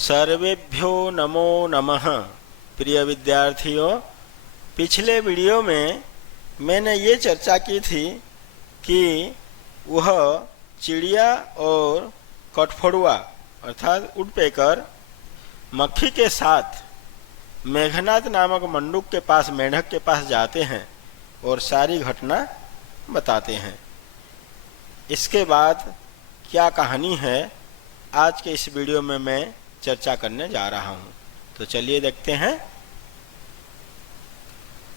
सर्वेभ्यो नमो नमः। प्रिय विद्यार्थियों, पिछले वीडियो में मैंने ये चर्चा की थी कि वह चिड़िया और कठफोड़ुआ अर्थात वुडपेकर मक्खी के साथ मेघनाद नामक मंडूक के पास, मेंढक के पास जाते हैं और सारी घटना बताते हैं। इसके बाद क्या कहानी है, आज के इस वीडियो में मैं चर्चा करने जा रहा हूं। तो चलिए देखते हैं।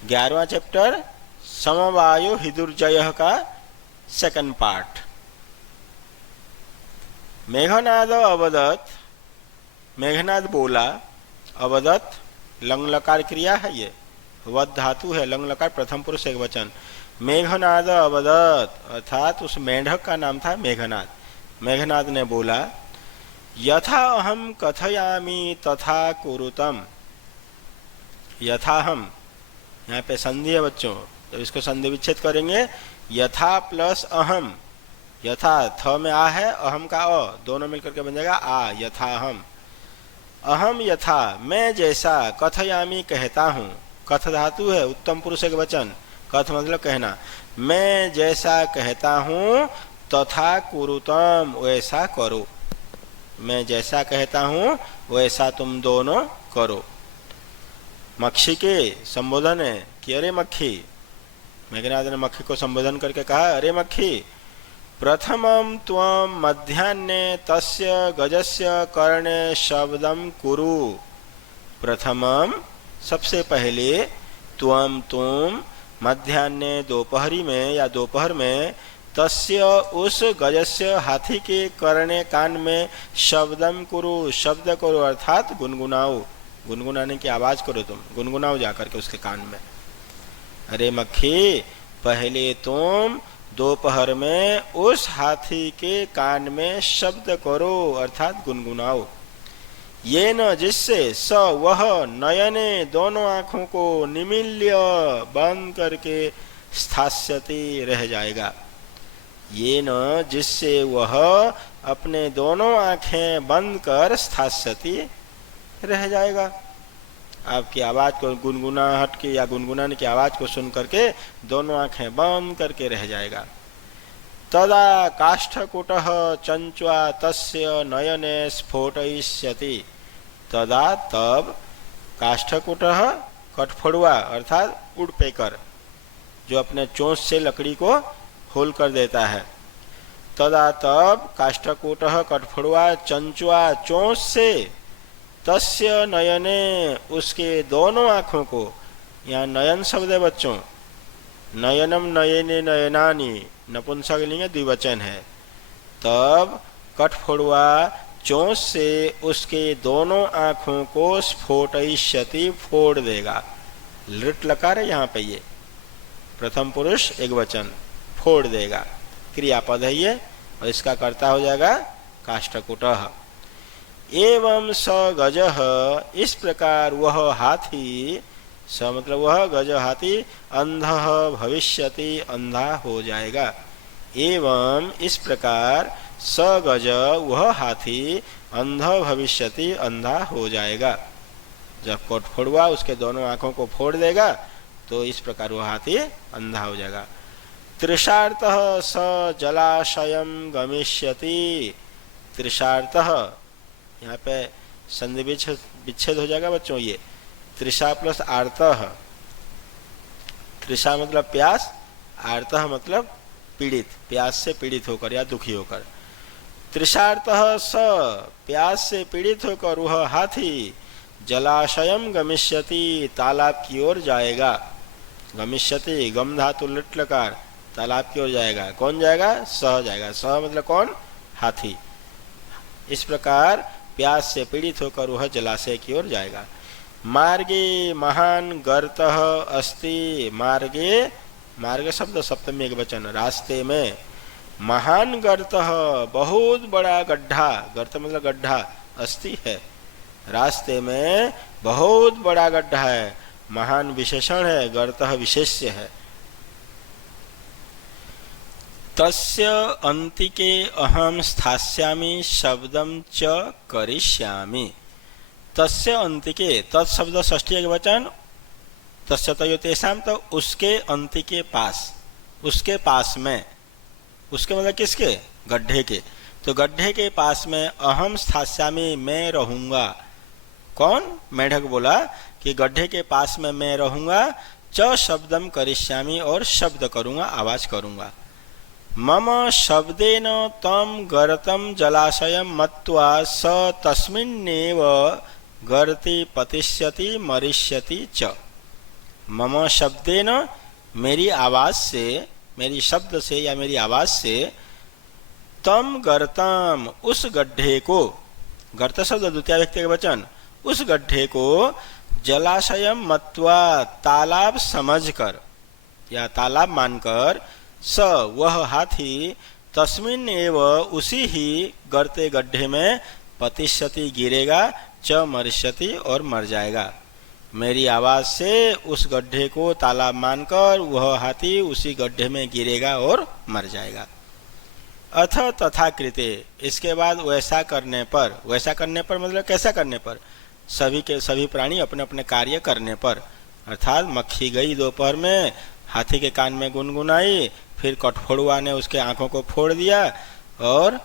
11वां चैप्टर समवायो हिदुर्जय का सेकंड पार्ट। मेघनाद अवदत, मेघनाद बोला, अवदत लंग लकार क्रिया है, ये वद धातु है, लंग लकार प्रथम पुरुष एक वचन। मेघनाद अवदत अर्थात उस मेंढक का नाम था मेघनाद। मेघनाद ने बोला, यथा अहम कथयामि तथा कुरुतम। यथा हम, यहाँ पे संधि है बच्चों, तो इसको संधि विच्छेद करेंगे। यथा प्लस अहम, यथा थ में आ है, अहम का अ, दोनों मिलकर के बन जाएगा आ, यथा हम। अहम यथा मैं जैसा, कथयामि कहता हूँ, कथ धातु है, उत्तम पुरुष एक वचन, कथ मतलब कहना। मैं जैसा कहता हूँ तथा कुरुतम वैसा करो, मैं जैसा कहता हूं वैसा तुम दोनों करो। मक्खी के संबोधन है कि अरे मक्खी, मेघनाद ने मक्खी को संबोधन करके कहा, अरे मक्खी, प्रथमं त्वं मध्याह्ने तस्य गजस्य कर्णे शब्दं कुरु। प्रथमं सबसे पहले, त्वं तुम, मध्याह्ने दोपहरी में या दोपहर में, तस्य उस गजस्य हाथी के करने कान में, शब्दम कुरु शब्द करो अर्थात गुनगुनाओ, गुनगुनाने की आवाज करो, तुम गुनगुनाओ जाकर के उसके कान में। अरे मक्खी, पहले तुम दोपहर में उस हाथी के कान में शब्द करो अर्थात गुनगुनाओ। ये न जिससे, स वह, नयने दोनों आंखों को, निमील्य बंद करके, स्थास्यति रह जाएगा। ये न जिससे वह अपने दोनों आंखें बंद कर, स्थास्यति रह जाएगा। आपकी आवाज को, गुनगुनाहट की या गुनगुनाने की आवाज को सुन करके दोनों आंखें बंद करके रह जाएगा। तदा काष्ठकुटः चंच्वा तस्य नयने स्फोटयिष्यति। तदा तब, काष्ठकुटः कठफोड़ुआ अर्थात वुडपेकर, जो अपने चोंच से लकड़ी को होल कर देता है। तदा तब, काष्ठकूटः कठफोड़ुआ, चंचुआ चोंच से, तस्य नयने उसके दोनों आंखों को, यहाँ नयन शब्द है बच्चों, नयनम नयने नयनानि नपुंसकलिंग द्विवचन है। तब कठफोड़ुआ चोंच से उसके दोनों आंखों को स्फोटयिष्यति फोड़ देगा। लृट लकार है यहाँ पे, ये प्रथम पुरुष एक वचन, फोड़ देगा, क्रियापद है ये, और इसका कर्ता हो जाएगा काष्ठकुटः। एवं स गजः, इस प्रकार वह हाथी, स मतलब वह, गज हाथी, अंधः भविष्यति अंधा हो जाएगा। एवं इस प्रकार, स गज वह हाथी, अंध भविष्यति अंधा हो जाएगा। जब कठफोड़ुआ उसके दोनों आंखों को फोड़ देगा तो इस प्रकार वह हाथी अंधा हो जाएगा। तृषार्तः स जलाशयं गमिष्यति। तृषार्तः, यहाँ पे संधि विच्छेद हो जाएगा बच्चों, ये तृषा प्लस आर्तः। तृषा मतलब प्यास, आर्तः मतलब पीड़ित, प्यास से पीड़ित होकर या दुखी होकर। तृषार्तः स, प्यास से पीड़ित होकर वह हाथी, जलाशयम गमिष्यति, तालाब की ओर जाएगा। गमिष्यति, गम धातु लट लकार, तालाब की ओर जाएगा। कौन जाएगा? सह जाएगा। सह मतलब कौन? हाथी। इस प्रकार प्यास से पीड़ित होकर वह जलाशय की ओर जाएगा। मार्गे महान गर्तः अस्ति। मार्गे, मार्ग शब्द सप्तमी एक वचन, रास्ते में, महान गर्तः बहुत बड़ा गड्ढा, गर्त मतलब गड्ढा, अस्ति है, रास्ते में बहुत बड़ा गड्ढा है। महान विशेषण है, गर्तः विशेष्य है। तस्य अंतिके अहम स्थास्यामि शब्दम च करिष्यामि। तस्य अंतिके, तत्शब्द षष्ठी एक वचन, तस्य तयो तेषाम, तो उसके अंतिके पास, उसके पास में, उसके मतलब किसके, गड्ढे के, तो गड्ढे के पास में अहम स्थास्यामि, मैं रहूंगा। कौन, मेढक बोला कि गड्ढे के पास में मैं रहूंगा, च शब्दम करिष्यामि, और शब्द करूंगा, आवाज करूंगा। मम शब्देन तम गर्तम जलाशयम मत्वा स तस्मिन्नेव गर्ते पतिष्यति मरिष्यति च। मम शब्देन, मेरी आवाज से, मेरी शब्द से या मेरी आवाज से, तम गर्तम, उस गड्ढे को, गर्त शब्द द्वितीय व्यक्ति का वचन, उस गड्ढे को, जलाशयम मत्वा, तालाब समझकर या तालाब मानकर, स वह हाथी, तस्मिन एव, उसी ही गर्ते गड्ढे में, पतिष्यति गिरेगा, च मरिष्यति, और मर जाएगा। मेरी आवाज से उस गड्ढे को तालाब मानकर वह हाथी उसी गड्ढे में गिरेगा और मर जाएगा। अथ तथा कृते, इसके बाद वैसा करने पर, वैसा करने पर मतलब कैसा करने पर, सभी के सभी प्राणी अपने अपने कार्य करने पर, अर्थात मक्खी गई दोपहर में, हाथी के कान में गुनगुनाई, फिर कठफोड़ुआ ने उसके आंखों को फोड़ दिया, और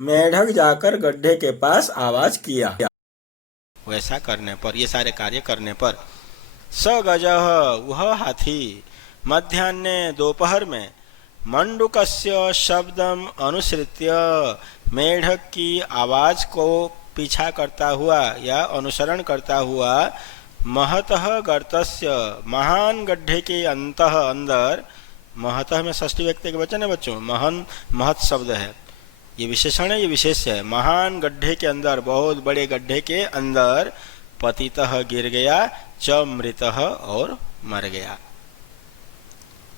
मेढक जाकर गड्ढे के पास आवाज किया। वैसा करने पर, ये सारे कार्य करने पर, स गजः, वह हाथी, मध्याह्ने, दोपहर में, मंडूकस्य शब्दम अनुसृत्य, मेढक की आवाज को पीछा करता हुआ या अनुसरण करता हुआ, महतः गर्तस्य, महान गड्ढे के अंतः, अंदर, महतः में षष्ठी व्यक्ति के वचन है बच्चों, महान महत शब्द है, ये विशेषण है, ये विशेष है, महान गड्ढे के अंदर, बहुत बड़े गड्ढे के अंदर, पतितः गिर गया, च मृतः, और मर गया।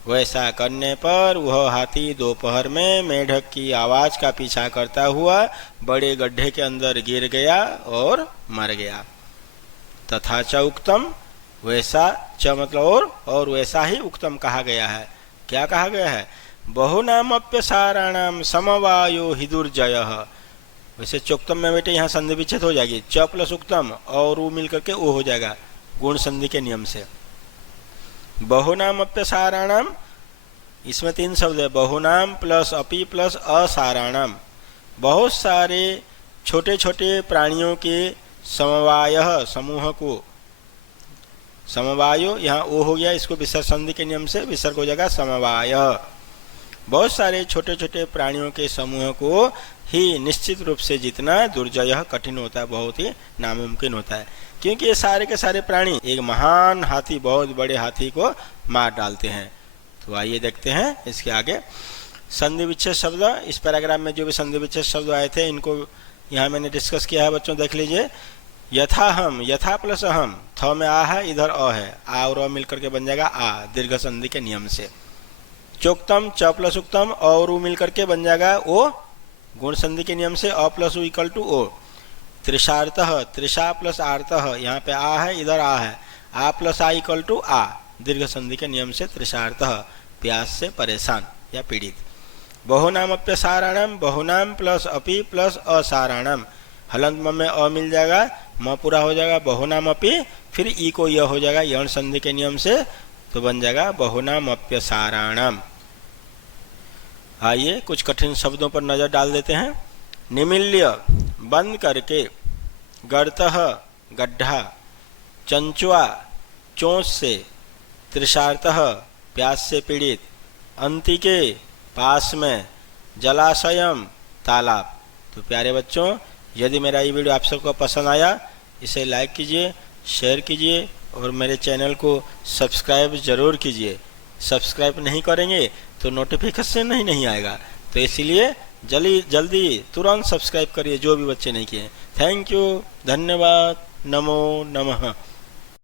वैसा करने पर वह हाथी दोपहर में मेढक की आवाज का पीछा करता हुआ बड़े गड्ढे के अंदर गिर गया और मर गया। तथा च उक्तम, वैसा, च मतलब और वैसा ही उक्तम कहा गया है। क्या कहा गया है, बहुनामप्य साराणाम समवायो हि दुर्जयः। वैसे चोक्तम में बेटे यहाँ संधि विच्छेद हो जाएगी, च प्लस उक्तम और उ मिल करके ओ हो जाएगा गुण संधि के नियम से। बहुनामप्य साराणाम, इसमें तीन शब्द है, बहुनाम प्लस अपि प्लस असाराणाम, बहुत सारे छोटे छोटे प्राणियों के समवाय, समूह को, समवायो यहाँ ओ हो गया, इसको विसर्ग संधि के नियम से विसर्ग हो जाएगा समवाय। बहुत सारे छोटे छोटे प्राणियों के समूह को ही निश्चित रूप से जितना दुर्जय, कठिन होता है, बहुत ही नामुमकिन होता है, क्योंकि ये सारे के सारे प्राणी एक महान हाथी, बहुत बड़े हाथी को मार डालते हैं। तो आइए देखते हैं इसके आगे संधि विच्छेद शब्द। इस पैराग्राफ में जो भी संधि विच्छेद शब्द आए थे इनको यहाँ मैंने डिस्कस किया है बच्चों, देख लीजिए। यथा हम, यथा प्लस अहम, थ में आ है, इधर अ है, आ और अ मिलकर के बन जाएगा आ, दीर्घ संधि के नियम से। चोक्तम, च प्लस उक्तम और उ मिलकर के बन जाएगा ओ, गुण संधि के नियम से, अ प्लस उ इक्वल टू ओ। त्रिशार्थः, त्रिशा प्लस आर्तः, यहाँ पे आ है, इधर आ है, आ प्लस आ इक्वल टू आ, दीर्घ संधि के नियम से त्रिशार्थः, प्यास से परेशान या पीड़ित। बहुनामप्य साराणाम, बहुनाम प्लस अपि प्लस असाराणाम, हलंत म में अ मिल जाएगा, म पूरा हो जाएगा, बहुनाम अपि, फिर ई को य हो जाएगा यण संधि के नियम से, तो बन जाएगा बहुनामप्य साराणाम। आइए कुछ कठिन शब्दों पर नजर डाल देते हैं। निमिल्य, बंद करके, गर्तः, गड्ढा, चंचुआ, चोंच से, त्रिशार्थः, प्यास से पीड़ित, अंतिके, पास में, जलाशयम, तालाब। तो प्यारे बच्चों, यदि मेरा ये वीडियो आप सबको पसंद आया, इसे लाइक कीजिए, शेयर कीजिए और मेरे चैनल को सब्सक्राइब जरूर कीजिए। सब्सक्राइब नहीं करेंगे तो नोटिफिकेशन नहीं आएगा, तो इसलिए जल्दी तुरंत सब्सक्राइब करिए जो भी बच्चे नहीं किए। थैंक यू, धन्यवाद, नमो नमः।